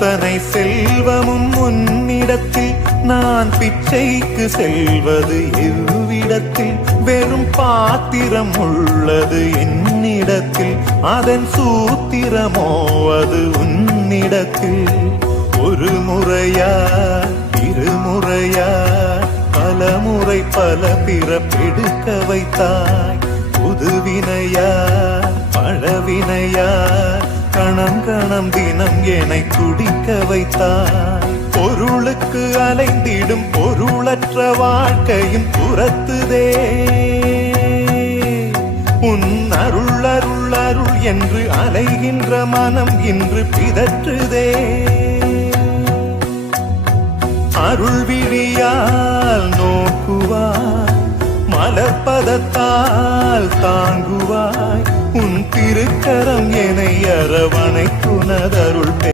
அத்தனை செல்வமும் உன்னிடத்தில் நான் பிச்சைக்கு செல்வது எவ்விடத்தில் வெறும் பாத்திரம் உள்ளது என்னிடத்தில் அதன் சூத்திரமோ அது உன்னிடத்தில் ஒரு முறையா இருமுறையா பல முறை பல பிறப்பெடுக்க வைத்தாய் புதுவினையா பழவினையா கணம் கணம் தினம் என்னை குடிக்க வைத்தாய் பொருளுக்கு அலைந்திடும் பொருளற்ற வாழ்க்கையும் துரத்துதே உன் அருள் அருள் அருள் என்று அலைகின்ற மனம் இன்று பிதற்றுதே அருள் விழியால் நோக்குவாய் மலர்பதத்தால் தாங்குவாய் உன் திருக்கரம் என்னை அரவணைக்குனதருள்